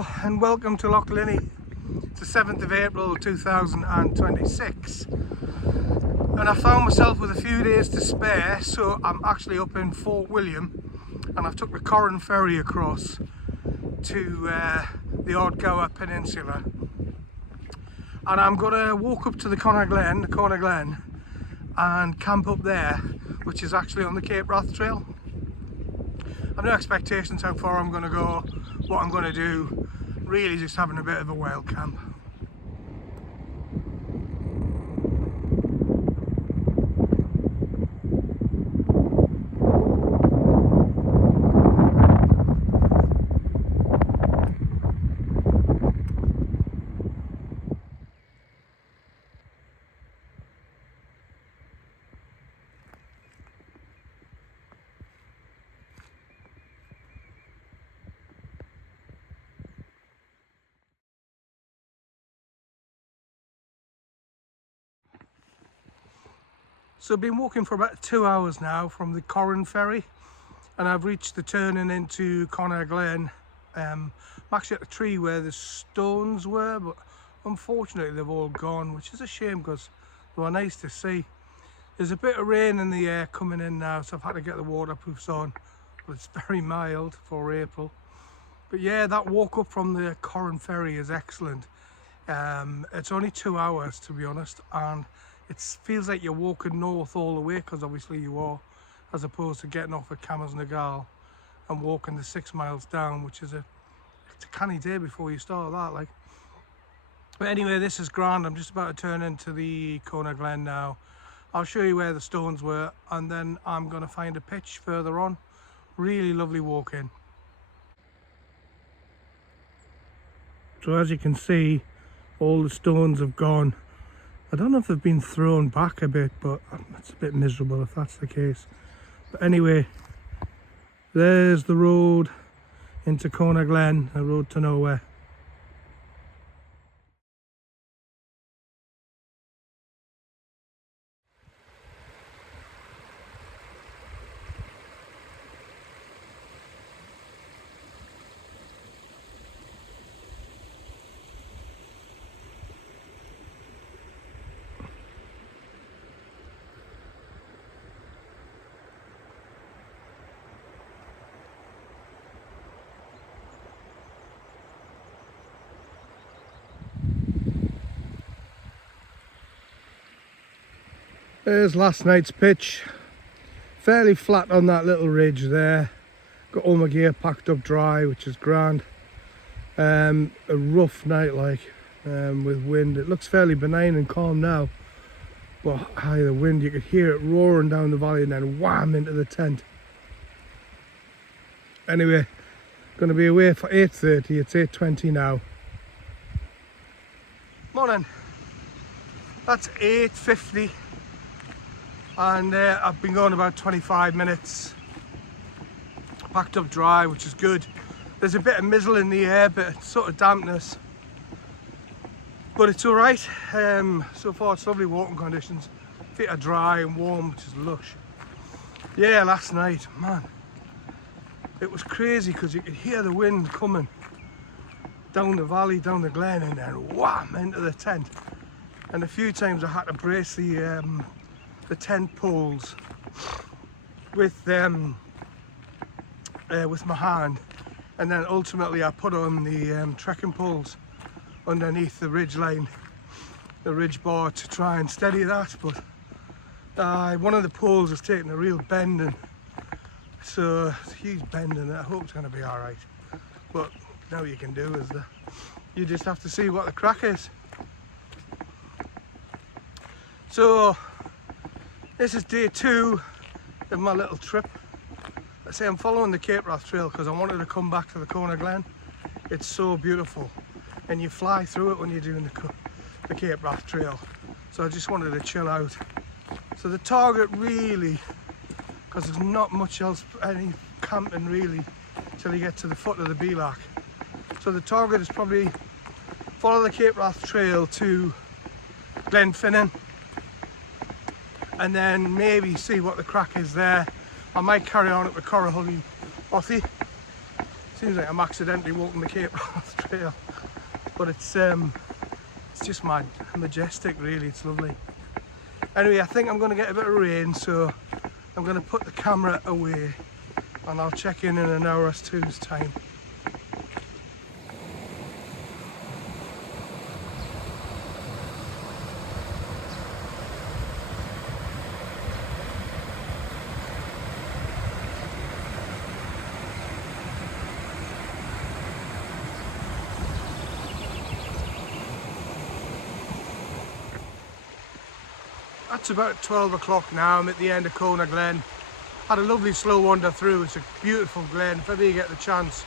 all and welcome to Loch Linney. It's the 7th of April 2026 and I found myself with a few days to spare, so I'm actually up in Fort William and I've took the Corran Ferry across to the Ardgour Peninsula, and I'm going to walk up to the Cona Glen and camp up there, which is actually on the Cape Wrath Trail. I've no expectations how far I'm going to go, what I'm going to do, really just having a bit of a wild camp. So I've been walking for about 2 hours now from the Corran Ferry and I've reached the turning into Cona Glen. I'm actually at the tree where the stones were, but unfortunately they've all gone, which is a shame because they were nice to see. There's a bit of rain in the air coming in now, so I've had to get the waterproofs on, but it's very mild for April. But yeah, that walk up from the Corran Ferry is excellent. It's only 2 hours to be honest, and it feels like you're walking north all the way, because obviously you are, as opposed to getting off at Nagal and walking the 6 miles down, which is it's a canny day before you start that, like. But anyway, this is grand. I'm just about to turn into the Cona Glen now. I'll show you where the stones were and then I'm going to find a pitch further on. Really lovely walk in. So as you can see, all the stones have gone. I don't know if they've been thrown back a bit, but it's a bit miserable if that's the case. But anyway, there's the road into Cona Glen, a road to nowhere. There's last night's pitch, fairly flat on that little ridge there. Got all my gear packed up dry, which is grand. A rough night with wind. It looks fairly benign and calm now, but high the wind, you could hear it roaring down the valley and then wham into the tent. Anyway, going to be away for 8:30, it's 8:20 now. Morning, that's 8:50. And I've been going about 25 minutes, packed up dry, which is good. There's a bit of mizzle in the air, but sort of dampness, but it's all right. So far it's lovely walking conditions. Feet are dry and warm, which is lush. Yeah, last night, man, it was crazy because you could hear the wind coming down the valley, down the glen, and then wham into the tent. And a few times I had to brace the tent poles with my hand, and then ultimately I put on the trekking poles underneath the ridge line, the ridge bar, to try and steady that. But one of the poles has taken a real bend, and so it's a huge bend, and I hope it's going to be all right. But now you can do is you just have to see what the crack is. So this is day 2 of my little trip. I say I'm following the Cape Wrath Trail because I wanted to come back to the Cona Glen. It's so beautiful and you fly through it when you're doing the Cape Wrath Trail. So I just wanted to chill out. So the target really, because there's not much else, any camping really, till you get to the foot of the Beelach. So the target is probably follow the Cape Wrath Trail to Glenfinnan, and then maybe see what the crack is there. I might carry on at the Corrahully Othy. Seems like I'm accidentally walking the Cape Wrath Trail, but it's just majestic, really. It's lovely. Anyway, I think I'm going to get a bit of rain, so I'm going to put the camera away and I'll check in an hour or two's time. It's about 12 o'clock now. I'm at the end of Cona Glen. Had a lovely slow wander through. It's a beautiful glen. If ever you get the chance,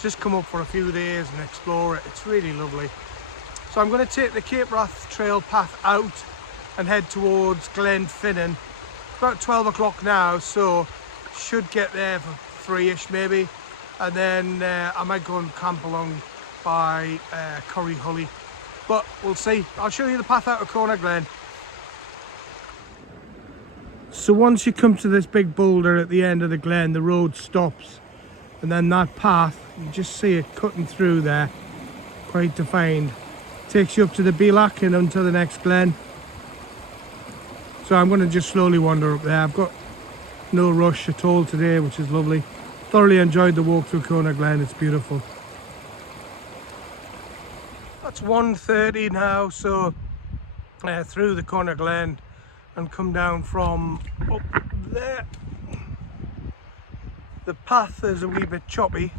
just come up for a few days and explore it. It's really lovely. So I'm going to take the Cape Wrath Trail path out and head towards Glenfinnan. About 12 o'clock now, so should get there for 3ish maybe. And then I might go and camp along by Kuiu. But we'll see. I'll show you the path out of Cona Glen. So once you come to this big boulder at the end of the glen, the road stops, and then that path, you just see it cutting through there, quite defined. Takes you up to the Bielach and onto the next glen. So I'm going to just slowly wander up there. I've got no rush at all today, which is lovely. Thoroughly enjoyed the walk through Cona Glen. It's beautiful. That's 1:30 now, so through the Cona Glen and come down from up there. The path is a wee bit choppy,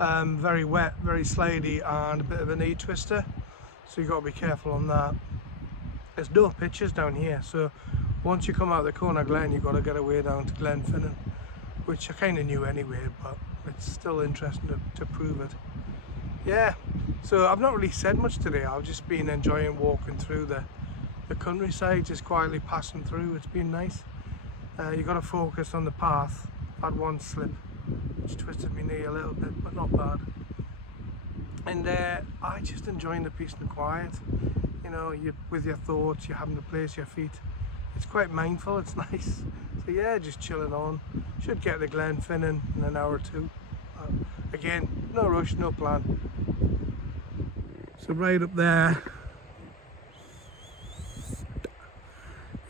very wet, very slidey, and a bit of a knee twister, so you've got to be careful on that. There's no pitches down here, so once you come out of the Cona Glen, you've got to get away down to Glenfinnan, which I kind of knew anyway, but it's still interesting to prove it. Yeah, so I've not really said much today. I've just been enjoying walking through the countryside, just quietly passing through. It's been nice. You've got to focus on the path. I've had one slip which twisted my knee a little bit, but not bad. And I just enjoying the peace and the quiet. You know, you're with your thoughts, you're having to place your feet. It's quite mindful, it's nice. So yeah, just chilling on. Should get to Glenfinnan in an hour or two. Again, no rush, no plan. So right up there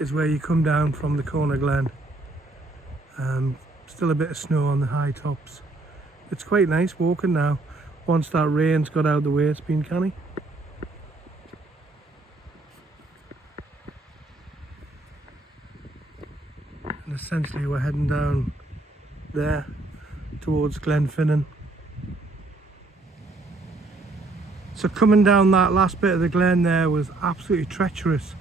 is where you come down from the Cona Glen. Still a bit of snow on the high tops. It's quite nice walking now. Once that rain's got out of the way, it's been canny. And essentially we're heading down there towards Glenfinnan. So coming down that last bit of the glen there was absolutely treacherous.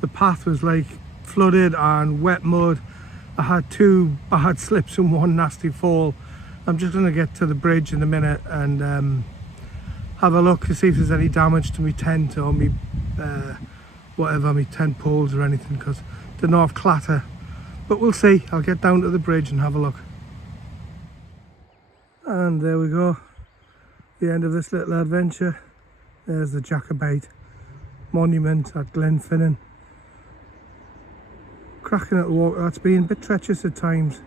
The path was like flooded and wet mud. I had 2 bad slips and 1 nasty fall. I'm just going to get to the bridge in a minute and have a look to see if there's any damage to my tent or me whatever, my tent poles or anything, because the north clatter. But we'll see. I'll get down to the bridge and have a look. And there we go. The end of this little adventure. There's the Jacobite monument at Glenfinnan. Cracking little walk that's been, a bit treacherous at times,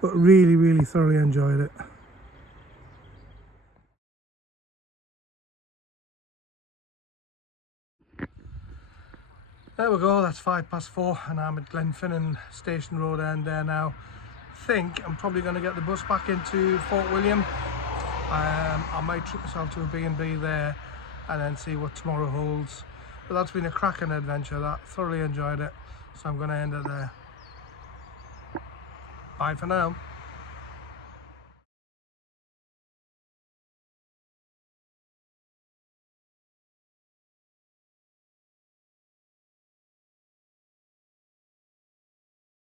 but really thoroughly enjoyed it. There we go, that's 4:05 and I'm at Glenfinnan Station Road end there now. I think I'm probably going to get the bus back into Fort William. I might treat myself to a B&B there and then see what tomorrow holds. But that's been a cracking adventure, that. Thoroughly enjoyed it. So I'm going to end it there. Bye for now.